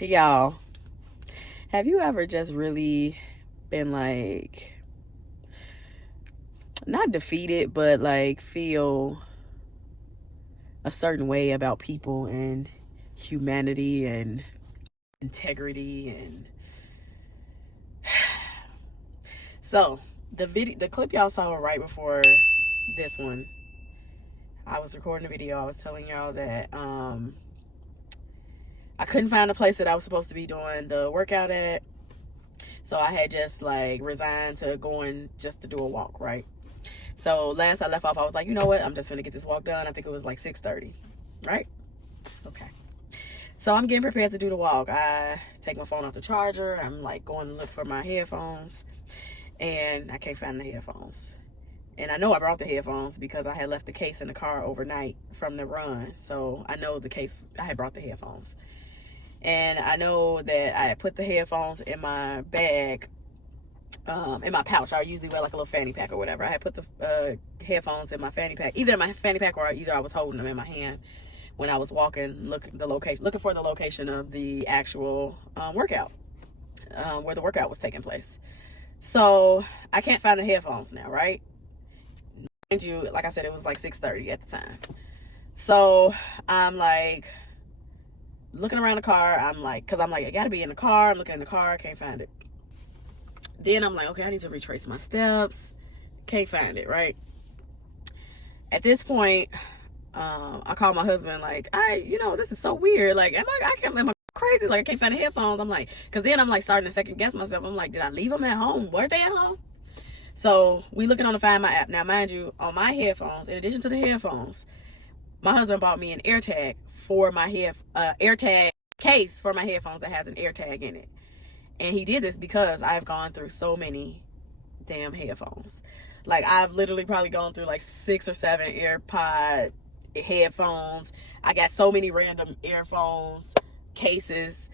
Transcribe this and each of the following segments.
Y'all, have you ever just really been like, not defeated, but like feel a certain way about people and humanity and integrity? And so the clip y'all saw right before this one, I was recording a video. I was telling y'all that I couldn't find a place that I was supposed to be doing the workout at. So I had just like resigned to going just to do a walk, right? So last I left off, I was like, you know what? I'm just gonna get this walk done. I think it was like 6:30, right? Okay. So I'm getting prepared to do the walk. I take my phone off the charger. I'm like going to look for my headphones, and I can't find the headphones. And I know I brought the headphones because I had left the case in the car overnight from the run. So I know the case, I had brought the headphones. And I know that I put the headphones in my bag, in my pouch. I usually wear like a little fanny pack or whatever. I had put the headphones in my fanny pack, either in my fanny pack or either I was holding them in my hand when I was walking, looking for the location of the actual workout, where the workout was taking place. So I can't find the headphones now, right? Mind you, like I said, it was like 6:30 at the time. So I'm like looking around the car. I'm like, I gotta be in the car. I'm looking in the car, I can't find it. Then I'm like, okay, I need to retrace my steps. Can't find it, right? At this point, I called my husband, like, this is so weird. Like, am I crazy? Like, I can't find the headphones. I'm like, because then I'm like starting to second guess myself. I'm like, did I leave them at home? Were they at home? So we looking on the Find My app. Now, mind you, on my headphones, in addition to the headphones, my husband bought me an AirTag for my AirTag case for my headphones that has an AirTag in it. And he did this because I've gone through so many damn headphones. Like, I've literally probably gone through like 6 or 7 AirPod headphones. I got so many random earphones cases.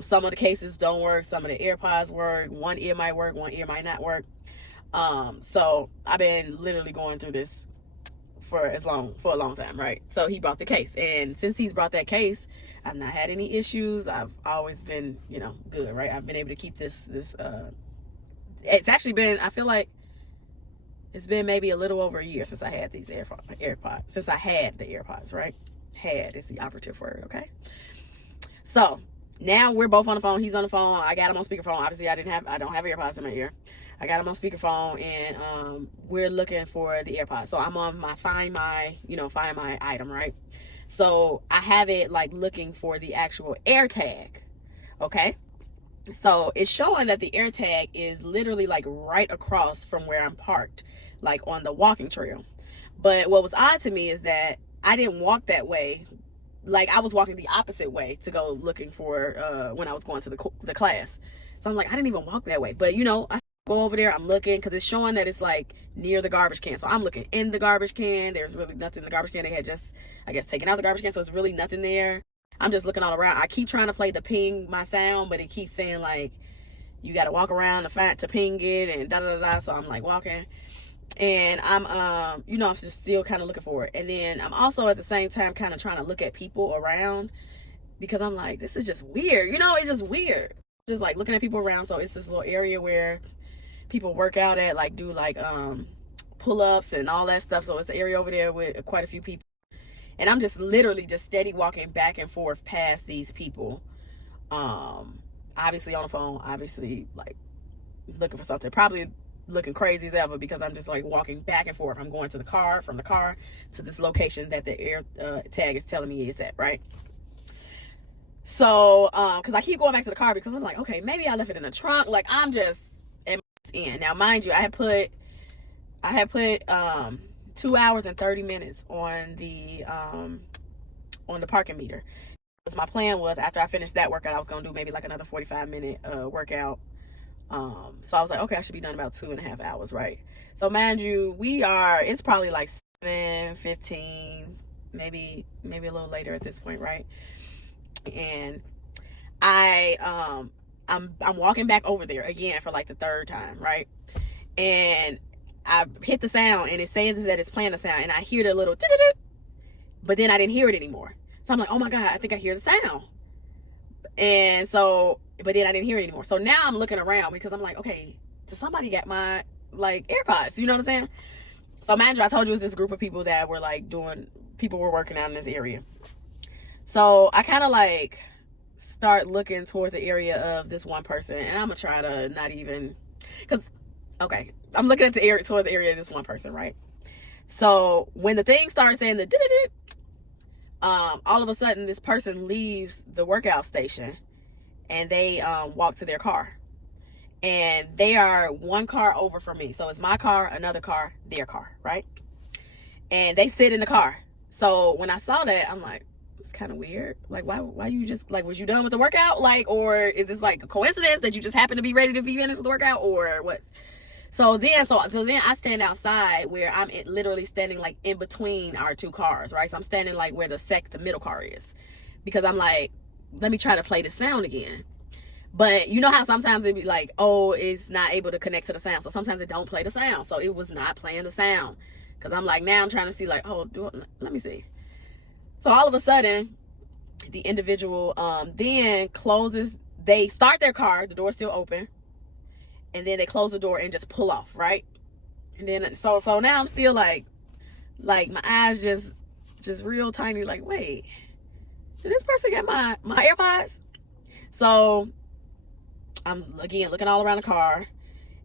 Some of the cases don't work. Some of the AirPods work. One ear might work. One ear might not work. So I've been literally going through this for a long time, right? So he brought the case, and since he's brought that case, I've not had any issues. I've always been, good, right? I've been able to keep this it's actually been, I feel like it's been maybe a little over a year since I had these AirPods, since I had the AirPods, right? Had is the operative word, okay? So now we're both on the phone. He's on the phone. I got him on speakerphone. Obviously, I don't have AirPods in my ear. I got him on speakerphone, and we're looking for the AirPods. So I'm on my find my item, right? So I have it like looking for the actual AirTag, okay? So it's showing that the AirTag is literally like right across from where I'm parked, like on the walking trail. But what was odd to me is that I didn't walk that way. Like, I was walking the opposite way to go looking for when I was going to the class. So I'm like, I didn't even walk that way. But I go over there, I'm looking, because it's showing that it's like near the garbage can. So I'm looking in the garbage can. There's really nothing in the garbage can. They had just, I guess, taken out the garbage can, so it's really nothing there. I'm just looking all around. I keep trying to play the ping my sound, but it keeps saying like you got to walk around to ping it and da da da. So I'm like walking, and I'm I'm just still kind of looking for it. And then I'm also at the same time kind of trying to look at people around, because I'm like, this is just weird. It's just weird. Just like looking at people around. So it's this little area where people work out at, like do like pull-ups and all that stuff. So it's an area over there with quite a few people. And I'm just literally just steady walking back and forth past these people. Obviously on the phone, obviously like looking for something, probably looking crazy as ever, because I'm just like walking back and forth. I'm going to the car, from the car to this location that the air tag is telling me is at, right? So, because I keep going back to the car, because I'm like, okay, maybe I left it in the trunk. Like, I'm just in. Now, mind you, I had put 2 hours and 30 minutes on the parking meter. Because my plan was, after I finished that workout, I was gonna do maybe like another 45-minute workout. So I was like, okay, I should be done about 2.5 hours, right? So mind you, it's probably like 7:15, maybe a little later at this point, right? And I'm walking back over there again for like the 3rd time, right? And I hit the sound, and it says that it's playing the sound, and I hear the little but then I didn't hear it anymore. So I'm like, oh my God, I think I hear the sound. And so, but then I didn't hear it anymore. So now I'm looking around because I'm like, okay, did somebody get my like AirPods? You know what I'm saying? So mind you, I told you it was this group of people that were like people were working out in this area. So I kind of like start looking towards the area of this one person, and I'm gonna try to not even, okay, I'm looking at the area towards the area of this one person, right? So when the thing starts saying the all of a sudden this person leaves the workout station and they walk to their car, and they are one car over from me. So it's my car, another car, their car, right? And they sit in the car. So when I saw that, I'm like, it's kind of weird. Like, why you just, like, was you done with the workout? Like, or is this like a coincidence that you just happen to be ready to be finished with the workout, or what? So then I stand outside where I'm literally standing like in between our two cars, right? So I'm standing like where the middle car is, because I'm like, let me try to play the sound again. But you know how sometimes it be like, oh, it's not able to connect to the sound. So sometimes it don't play the sound. So it was not playing the sound. Because I'm like, now I'm trying to see like, oh, let me see. So all of a sudden, the individual then closes, they start their car, the door's still open. And then they close the door and just pull off, right? And then, so now I'm still like my eyes just real tiny, like, wait, did this person get my AirPods? So I'm again looking all around the car,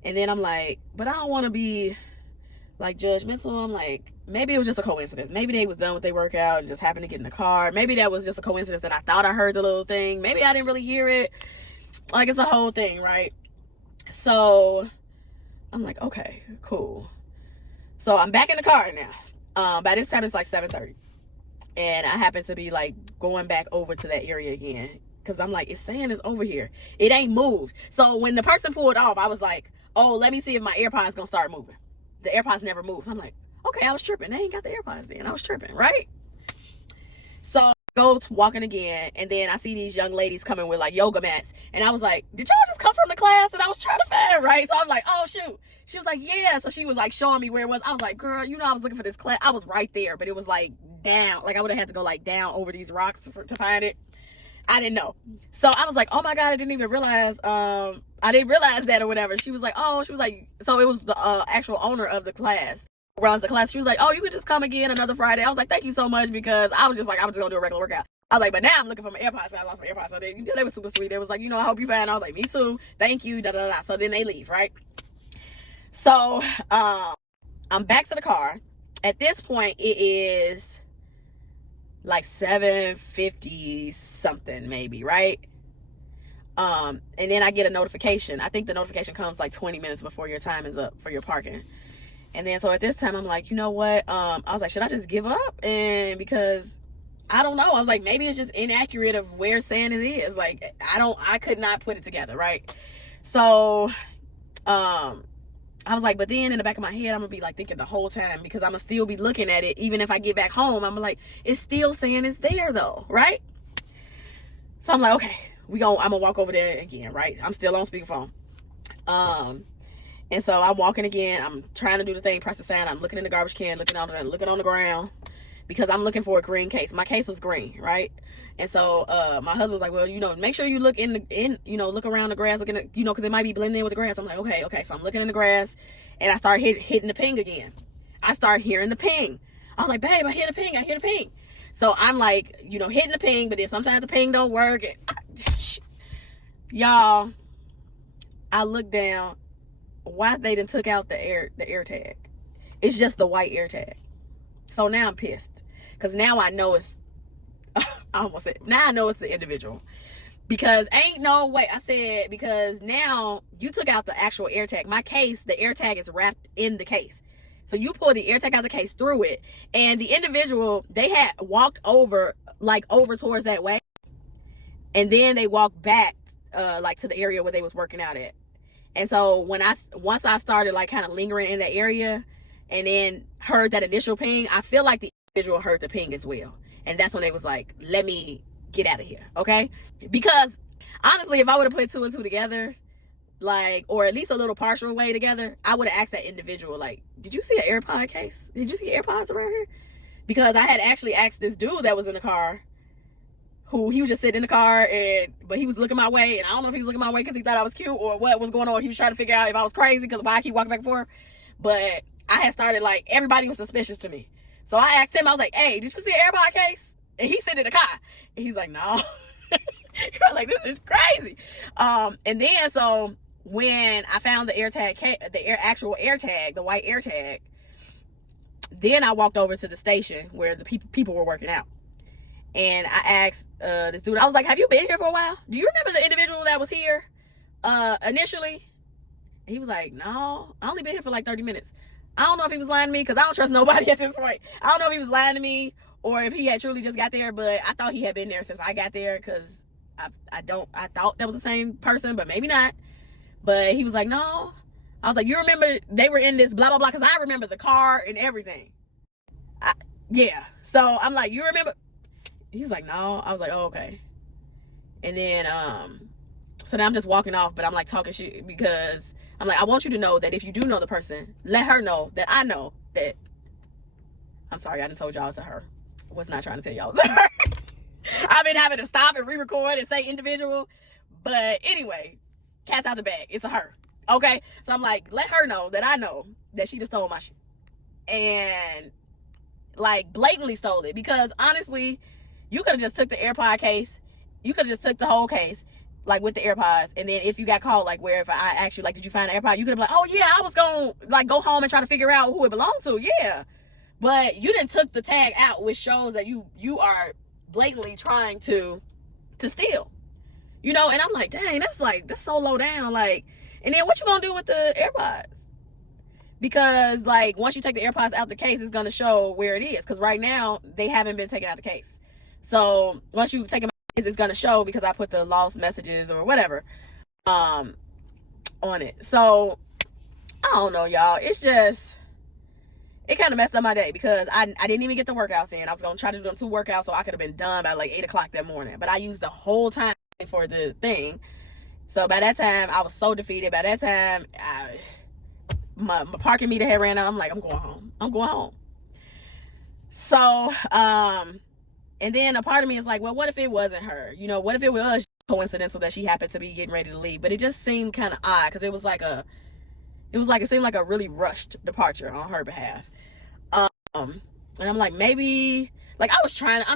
and then I'm like, but I don't want to be like judgmental. I'm like, maybe it was just a coincidence. Maybe they was done with their workout and just happened to get in the car. Maybe that was just a coincidence that I thought I heard the little thing. Maybe I didn't really hear it. Like, it's a whole thing, right? So I'm like, okay, cool. So I'm back in the car now. By this time it's like 7:30, and I happen to be like going back over to that area again, because I'm like, it's saying it's over here. It ain't moved. So when the person pulled off, I was like, oh, let me see if my AirPods gonna start moving. The AirPods never moved. So I'm like, okay, I was tripping. They ain't got the AirPods in. I was tripping, right? So I go walking again, and then I see these young ladies coming with like yoga mats, and I was like, did y'all just come from the class that I was trying to find, right? So I'm like, oh shoot. She was like, yeah. So she was like showing me where it was. I was like, girl, you know, I was looking for this class. I was right there, but it was like down. Like I would have had to go like down over these rocks to find it. I didn't know. So I was like, oh my God, I didn't even realize, I didn't realize that or whatever. She was like, so it was the actual owner of the class, runs the class. She was like, oh, you could just come again another Friday. I was like, thank you so much, because I was just gonna do a regular workout. I was like, but now I'm looking for my AirPods. So I lost my AirPods. So they were super sweet. They was like, you know, I hope you find. I was like, me too. Thank you. Da da da. So then they leave, right? So I'm back to the car. At this point, it is like 7:50 something, maybe, right? And then I get a notification. I think the notification comes like 20 minutes before your time is up for your parking. And then so at this time I'm like, you know what? I was like, should I just give up? And because I don't know. I was like, maybe it's just inaccurate of where it's saying it is. Like, I could not put it together, right? So I was like, but then in the back of my head, I'm gonna be like thinking the whole time, because I'm gonna still be looking at it. Even if I get back home, I'm like, it's still saying it's there though, right? So I'm like, okay, I'm gonna walk over there again, right? I'm still on speakerphone. And so I'm walking again. I'm trying to do the thing, press the sound. I'm looking in the garbage can, looking on the ground, because I'm looking for a green case. My case was green, right? And so my husband was like, well, you know, make sure you look look around the grass, looking at, you know, because it might be blending in with the grass. I'm like, okay. So I'm looking in the grass, and I start hitting the ping again. I start hearing the ping. I was like, babe, I hear the ping. So I'm like, you know, hitting the ping, but then sometimes the ping don't work. Y'all, I look down. Why they done took out the air tag? It's just the white air tag. So now I'm pissed, because now I know it's now I know it's the individual, because ain't no way. I said, because now you took out the actual air tag. My case, the air tag is wrapped in the case. So you pull the air tag out of the case through it, and the individual, they had walked over towards that way, and then they walked back like to the area where they was working out at. And so once I started like kind of lingering in that area, and then heard that initial ping, I feel like the individual heard the ping as well. And that's when they was like, let me get out of here, okay? Because honestly, if I would have put two and two together, like, or at least a little partial way together, I would have asked that individual, like, did you see an AirPod case? Did you see AirPods around here? Because I had actually asked this dude that was in the car, who he was just sitting in the car, but he was looking my way, and I don't know if he was looking my way because he thought I was cute or what was going on. He was trying to figure out if I was crazy because why I keep walking back and forth. But I had started, like, everybody was suspicious to me. So I asked him, I was like, hey, did you see an AirPod case? And he said in the car. And he's like, no. You're like, this is crazy. And then, so when I found the actual AirTag, the white AirTag, then I walked over to the station where the people were working out. And I asked this dude, I was like, have you been here for a while? Do you remember the individual that was here initially? And he was like, no, I only been here for like 30 minutes. I don't know if he was lying to me because I don't trust nobody at this point. I don't know if he was lying to me or if he had truly just got there, but I thought he had been there since I got there because I thought that was the same person, but maybe not. But he was like, no. I was like, you remember they were in this blah, blah, blah, because I remember the car and everything. Yeah. So I'm like, you remember? He was like, no. I was like, oh, okay. And then, so now I'm just walking off, but I'm like talking shit because I'm like, I want you to know that if you do know the person, let her know that I know that. I'm sorry, I done told y'all it's a her. I was not trying to tell y'all it's a her. I've been having to stop and re-record and say individual. But anyway, cat's out the bag. It's a her. Okay? So I'm like, let her know that I know that she just stole my shit. And, like, blatantly stole it. Because, honestly, you could have just took the AirPod case. You could have just took the whole case, like, with the AirPods. And then if you got called, like, where if I asked you, like, did you find the AirPod? You could have been like, oh, yeah, I was going to, like, go home and try to figure out who it belonged to. Yeah. But you didn't took the tag out, which shows that you are blatantly trying to steal. You know, and I'm like, dang, that's so low down. Like, and then what you gonna do with the AirPods? Because, like, once you take the AirPods out the case, it's gonna show where it is. Because right now, they haven't been taken out the case. So once you take them out, it's gonna show because I put the lost messages or whatever on it. So I don't know, y'all. It's just, it kind of messed up my day because I didn't even get the workouts in. I was going to try to do them 2 workouts so I could have been done by like 8 o'clock that morning. But I used the whole time for the thing. So by that time, I was so defeated. By that time, my parking meter had ran out. I'm like, I'm going home. I'm going home. So, and then a part of me is like, well, what if it wasn't her? You know, what if it was coincidental that she happened to be getting ready to leave? But it just seemed kind of odd because it seemed like a really rushed departure on her behalf. And I'm like, maybe, like, I'm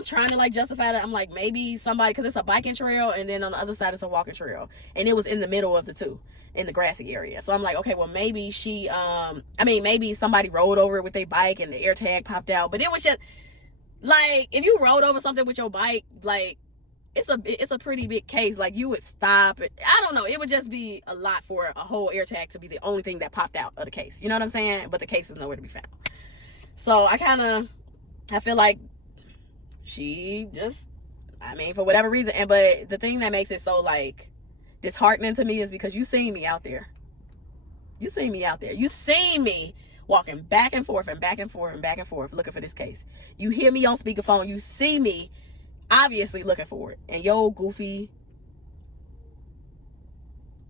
trying to like justify that. I'm like, maybe somebody, because it's a biking trail and then on the other side it's a walking trail, and it was in the middle of the two in the grassy area. So I'm like, okay, well, maybe maybe somebody rode over it with their bike and the air tag popped out. But it was just like, if you rode over something with your bike, like, it's a pretty big case. Like, you would stop. I don't know. It would just be a lot for a whole air tag to be the only thing that popped out of the case. You know what I'm saying? But the case is nowhere to be found. So I feel like she just, for whatever reason. But the thing that makes it so, like, disheartening to me is because you seen me out there. You seen me out there. You seen me walking back and forth and back and forth and back and forth looking for this case. You hear me on speakerphone. You see me obviously looking for it. And yo, goofy,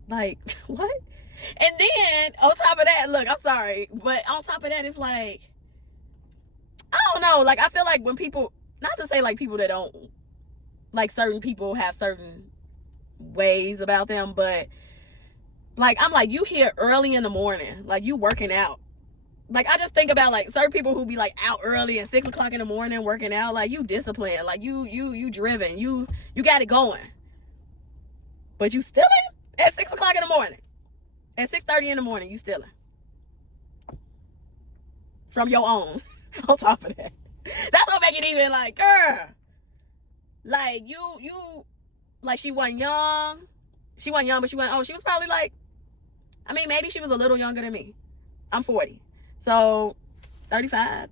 like, what? And then on top of that, look, I'm sorry, but on top of that, it's like, I don't know, like, I feel like when people, not to say like people that don't, like, certain people have certain ways about them, but like, I'm like, you here early in the morning, like, you working out. Like, I just think about, like, certain people who be, like, out early at 6 o'clock in the morning working out. Like, you disciplined. Like, you driven. You got it going. But you stealing at 6 o'clock in the morning. At 6:30 in the morning, you stealing. From your own. On top of that. That's what make it even, like, girl. Like, you, like, she wasn't young. She wasn't young, but she was probably, like, maybe she was a little younger than me. I'm 40. So 35,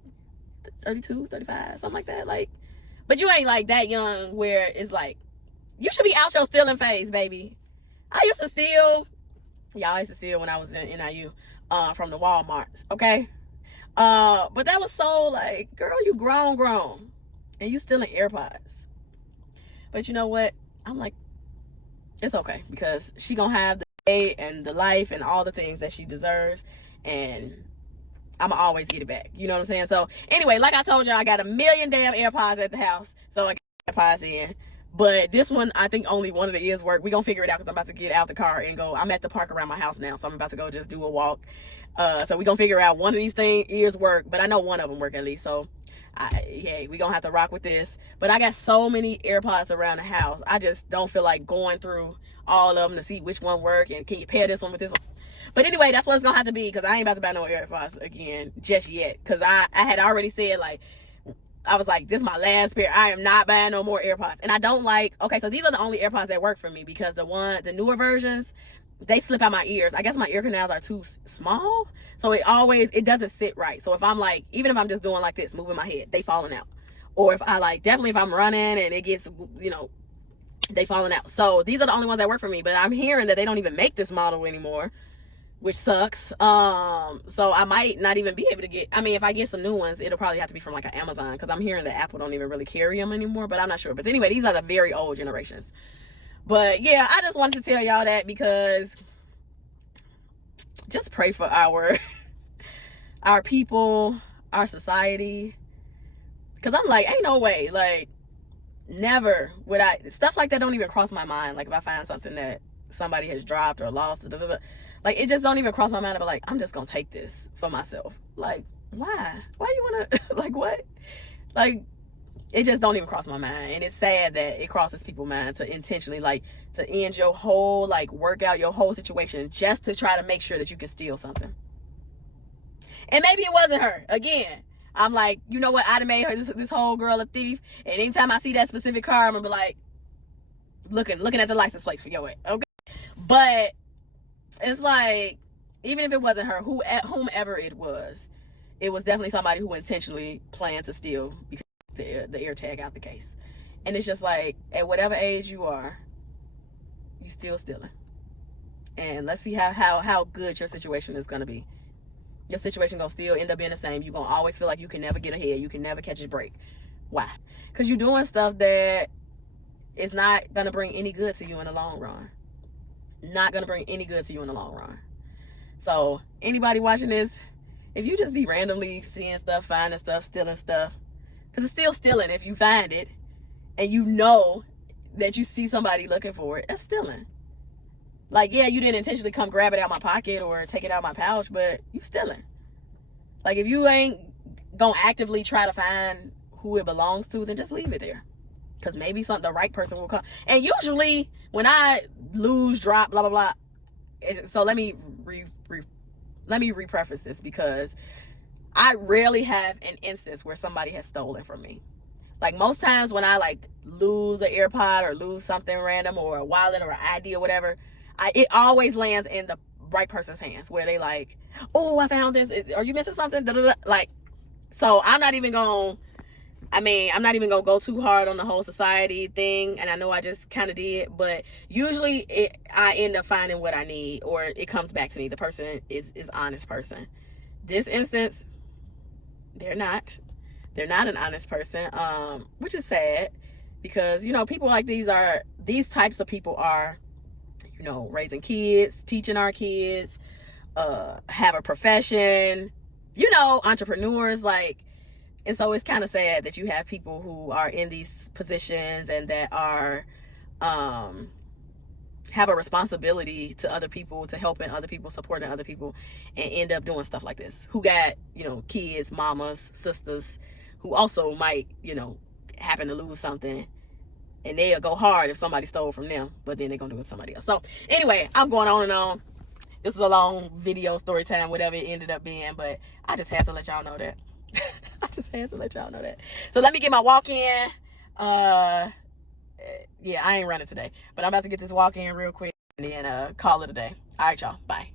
32, 35, something like that. Like, but you ain't like that young where it's like, you should be out your stealing phase, baby. I used to steal when I was in NIU, from the Walmarts, okay? But that was so, like, girl, you grown, and you stealing AirPods. But you know what? I'm like, it's okay, because she gonna have the day and the life and all the things that she deserves, and I'ma always get it back. You know what I'm saying? So anyway, like I told you, I got a million damn AirPods at the house. So I got AirPods in. But this one, I think only one of the ears work. We're going to figure it out because I'm about to get out the car and go. I'm at the park around my house now, so I'm about to go just do a walk. So we're going to figure out one of these ears work, but I know one of them work at least. So, we're going to have to rock with this. But I got so many AirPods around the house. I just don't feel like going through all of them to see which one work and can you pair this one with this one. But anyway, that's what it's going to have to be because I ain't about to buy no AirPods again just yet. Because I had already said, like, I was like, this is my last pair. I am not buying no more AirPods. And I don't like, okay, so these are the only AirPods that work for me because the newer versions, they slip out my ears. I guess my ear canals are too small. So it doesn't sit right. So if I'm like, even if I'm just doing like this, moving my head, they falling out. Or if I definitely if I'm running and it gets, they falling out. So these are the only ones that work for me. But I'm hearing that they don't even make this model anymore, which sucks. So I might not even be able to get, if I get some new ones, it'll probably have to be from like an Amazon because I'm hearing that Apple don't even really carry them anymore, but I'm not sure. But anyway, these are the very old generations. But yeah, I just wanted to tell y'all that because just pray for our people, our society. Because I'm like, ain't no way, like, never would stuff like that don't even cross my mind. Like if I find something that somebody has dropped or lost, like it just don't even cross my mind. But like, I'm just gonna take this for myself. Like, why you wanna like what? Like, it just don't even cross my mind. And it's sad that it crosses people's mind to intentionally, like, to end your whole, like, work out your whole situation just to try to make sure that you can steal something. And maybe it wasn't her. Again, I'm like, you know what? I'd have made her this whole girl a thief. And anytime I see that specific car, I'm gonna be like, looking at the license plates for your way. Okay. But it's like, even if it wasn't her, whomever it was definitely somebody who intentionally planned to steal because the air tag out the case. And it's just like, at whatever age you are, you still stealing. And let's see how good your situation is going to be. Your situation going to still end up being the same. You're going to always feel like you can never get ahead. You can never catch a break. Why? Because you're doing stuff that is not going to bring any good to you in the long run. Not going to bring any good to you in the long run. So anybody watching this, if you just be randomly seeing stuff, finding stuff, stealing stuff, because it's still stealing if you find it and you know that you see somebody looking for it, that's stealing. Like, yeah, you didn't intentionally come grab it out my pocket or take it out my pouch, but you stealing. Like, if you ain't gonna actively try to find who it belongs to, then just leave it there. Because maybe the right person will come. And usually, when I lose, drop, blah, blah, blah. So let me repreface this because I rarely have an instance where somebody has stolen from me. Like most times when I like lose an AirPod or lose something random or a wallet or an ID or whatever, it always lands in the right person's hands where they like, oh, I found this. Are you missing something? Da-da-da. Like, so I'm not even going to go too hard on the whole society thing. And I know I just kind of did, but usually I end up finding what I need or it comes back to me. The person is honest person. This instance, they're not an honest person, which is sad because, people like these types of people are, raising kids, teaching our kids, have a profession, entrepreneurs, like, and so it's kind of sad that you have people who are in these positions and that are, have a responsibility to other people, to helping other people, supporting other people, and end up doing stuff like this. Who got, kids, mamas, sisters, who also might, happen to lose something. And they'll go hard if somebody stole from them, but then they're going to do it with somebody else. So anyway, I'm going on and on. This is a long video, story time, whatever it ended up being, but I just had to let y'all know that. So let me get my walk in. Yeah, I ain't running today, but I'm about to get this walk in real quick and then call it a day. All right, y'all. Bye.